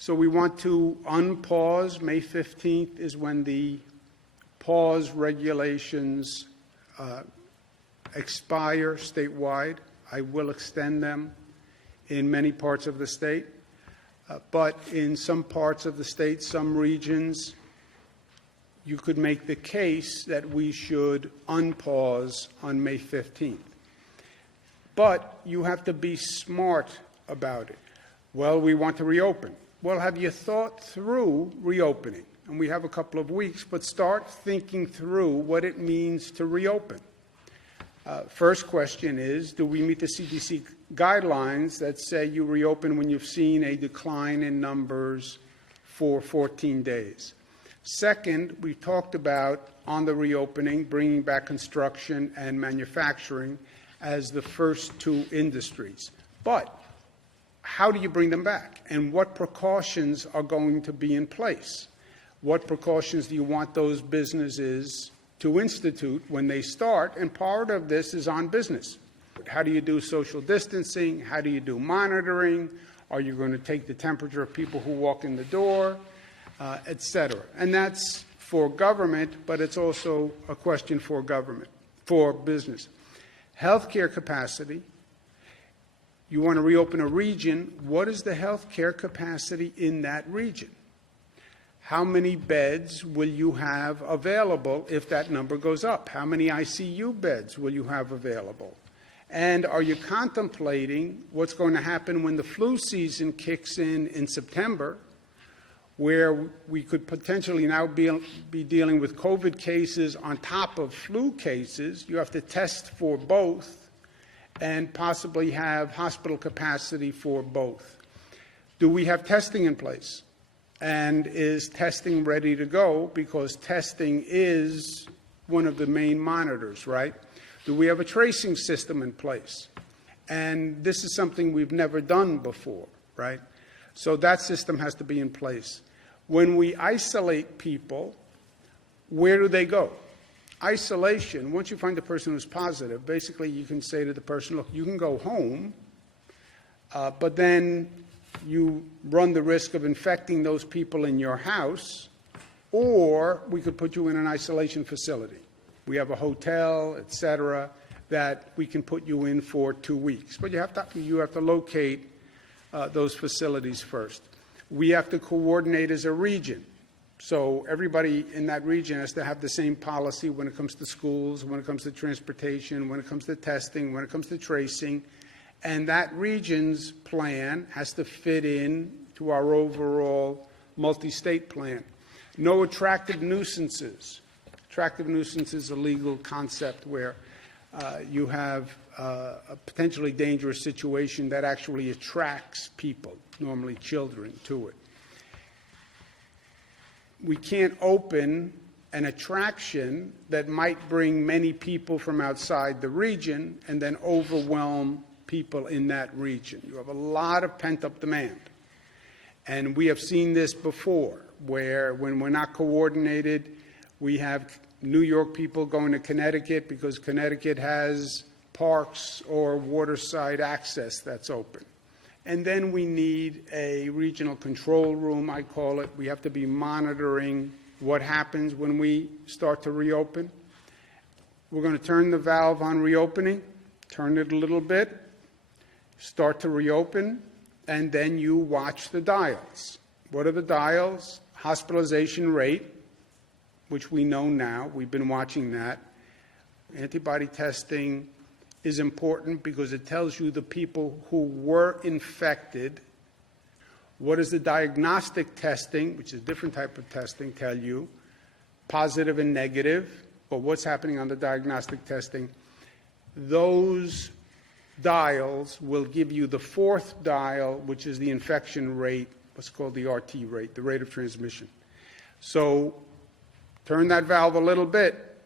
So we want to unpause. May 15th is when the pause regulations expire statewide. I will extend them in many parts of the state. But in some parts of the state, some regions, you could make the case that we should unpause on May 15th. But you have to be smart about it. Well, we want to reopen. Well, have you thought through reopening? And we have a couple of weeks, but start thinking through what it means to reopen. First question is, do we meet the CDC guidelines that say you reopen when you've seen a decline in numbers for 14 days? Second, we talked about, on the reopening, bringing back construction and manufacturing as the first two industries. But how do you bring them back? And what precautions are going to be in place? What precautions do you want those businesses to institute when they start? And part of this is on business. How do you do social distancing? How do you do monitoring? Are you going to take the temperature of people who walk in the door, et cetera? And that's for government, but it's also a question for business. Healthcare capacity. You want to reopen a region. What is the healthcare capacity in that region? How many beds will you have available if that number goes up? How many ICU beds will you have available? And are you contemplating what's going to happen when the flu season kicks in September, where we could potentially now be dealing with COVID cases on top of flu cases? You have to test for both and possibly have hospital capacity for both. Do we have testing in place? And is testing ready to go? Because testing is one of the main monitors, right? Do we have a tracing system in place? And this is something we've never done before, right? So that system has to be in place. When we isolate people, where do they go? Isolation, once you find the person who's positive, basically you can say to the person, look, you can go home, but then you run the risk of infecting those people in your house, or we could put you in an isolation facility. We have a hotel, et cetera, that we can put you in for 2 weeks. But you have to locate those facilities first. We have to coordinate as a region. So everybody in that region has to have the same policy when it comes to schools, when it comes to transportation, when it comes to testing, when it comes to tracing. And that region's plan has to fit in to our overall multi-state plan. No attractive nuisances. Attractive nuisance is a legal concept where you have a potentially dangerous situation that actually attracts people, normally children, to it. We can't open an attraction that might bring many people from outside the region and then overwhelm people in that region. You have a lot of pent-up demand. And we have seen this before, where when we're not coordinated, we have New York people going to Connecticut because Connecticut has parks or waterside access that's open. And then we need a regional control room, I call it. We have to be monitoring what happens when we start to reopen. We're going to turn the valve on reopening, turn it a little bit, start to reopen, and then you watch the dials. What are the dials? Hospitalization rate, which we know now. We've been watching that. Antibody testing is important because it tells you the people who were infected. What does the diagnostic testing, which is a different type of testing, tell you? Positive and negative. But what's happening on the diagnostic testing? Those dials will give you the fourth dial, which is the infection rate, what's called the RT rate, the rate of transmission. So turn that valve a little bit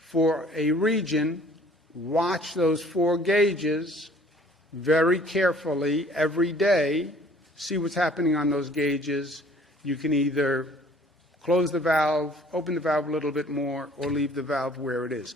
for a region, watch those 4 gauges very carefully every day, see what's happening on those gauges. You can either close the valve, open the valve a little bit more, or leave the valve where it is.